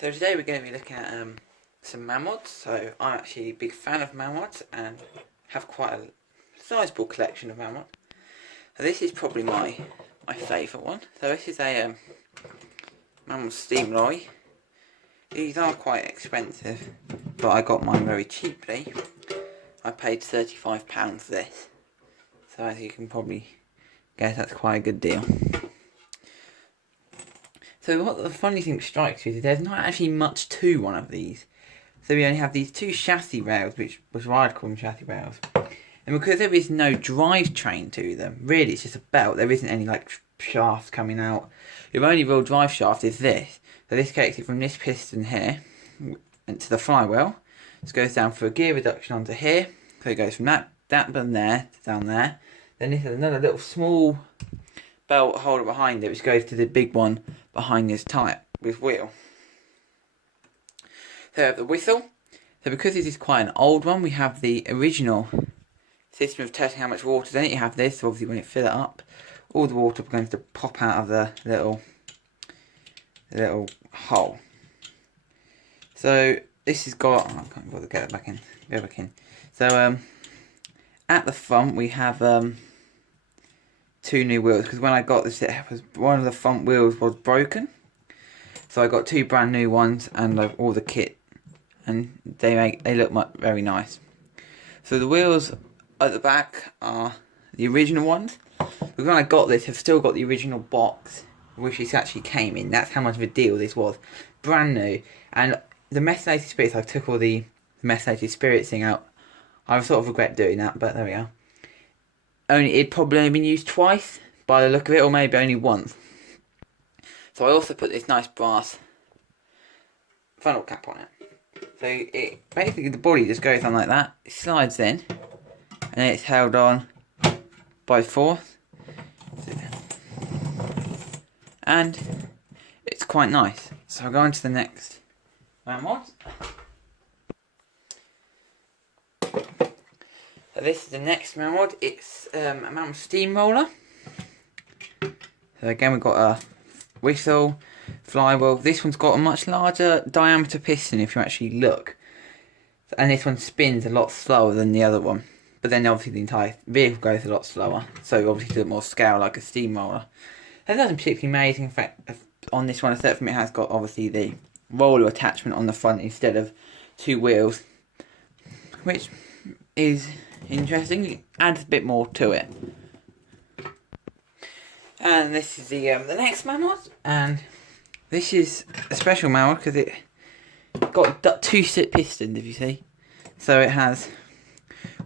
So today we're going to be looking at some mamods. So I'm actually a big fan of mamods and have quite a sizable collection of mamods. So this is probably my favourite one. So this is a mamod steam lolly. These are quite expensive, but I got mine very cheaply. I paid £35 for this. So as you can probably guess, that's quite a good deal. So what the funny thing strikes you is there's not actually much to one of these. So we only have these two chassis rails, which was what I'd call them chassis rails. And because there is no drivetrain to them, really it's just a belt. There isn't any like shafts coming out. Your only real drive shaft is this. So this takes it from this piston here into the flywheel. This goes down for a gear reduction onto here. So it goes from that button there to down there. Then this has another little small belt holder behind it, which goes to the big one behind this type with wheel. So we have the whistle. So because this is quite an old one, we have the original system of testing how much water's in it. You have this, so obviously when you fill it up, all the water begins to pop out of the little hole. So this has got, I can't bother to get it back in. Go back in. So at the front we have two new wheels, because when I got this, it was one of the front wheels was broken, so I got two brand new ones and all the kit, and they look very nice. So the wheels at the back are the original ones, but when I got this, I've still got the original box which this actually came in. That's how much of a deal this was, brand new. And the methylated spirits, I took all the methylated spirits thing out. I sort of regret doing that, but there we are. It'd probably only been used twice by the look of it, or maybe only once. So I also put this nice brass funnel cap on it. So it basically, the body just goes on like that. It slides in, and it's held on by force, and it's quite nice. So I'll go on to the next mamod. So this is the next mamod. It's a mamod steamroller. So again, we've got a whistle, flywheel. This one's got a much larger diameter piston if you actually look, and this one spins a lot slower than the other one. But then obviously the entire vehicle goes a lot slower, so obviously to a more scale like a steamroller. There's nothing particularly amazing. In fact, on this one, except from it has got obviously the roller attachment on the front instead of two wheels, which is interesting. It adds a bit more to it. And this is the next mamod, and this is a special mamod because it got two pistons, if you see. So it has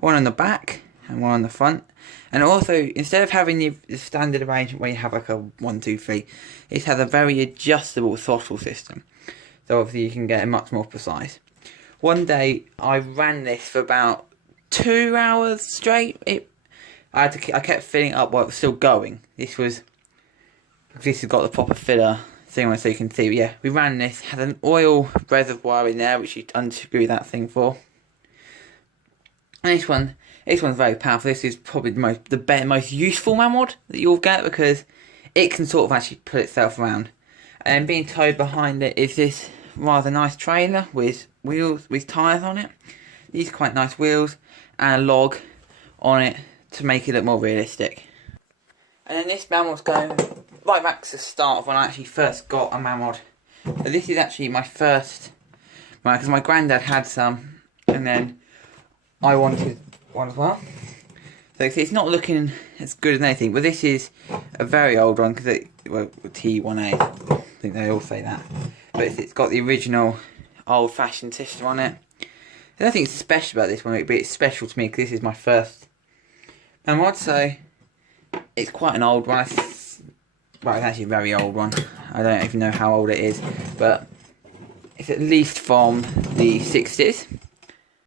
one on the back and one on the front. And also, instead of having the standard arrangement where you have like a 1, 2, 3, it has a very adjustable throttle system. So obviously you can get it much more precise. One day I ran this for about 2 hours straight. I kept filling it up while it was still going. This has got the proper filler thing on it so you can see. But yeah, we ran this, had an oil reservoir in there which you unscrew that thing for. And this one's very powerful. This is probably the most useful mamod that you'll get, because it can sort of actually put itself around. And being towed behind it is this rather nice trailer with wheels, with tyres on it. These are quite nice wheels and a log on it to make it look more realistic. And then this mamod's going right back to the start of when I actually first got a mamod. So this is actually my first, because my granddad had some, and then I wanted one as well. So it's not looking as good as anything, but this is a very old one, because T1A, I think they all say that. But it's got the original old-fashioned system on it. There's nothing special about this one, but it's special to me because this is my first mamod, so it's quite an old one. Well, it's actually a very old one. I don't even know how old it is, but it's at least from the 60s.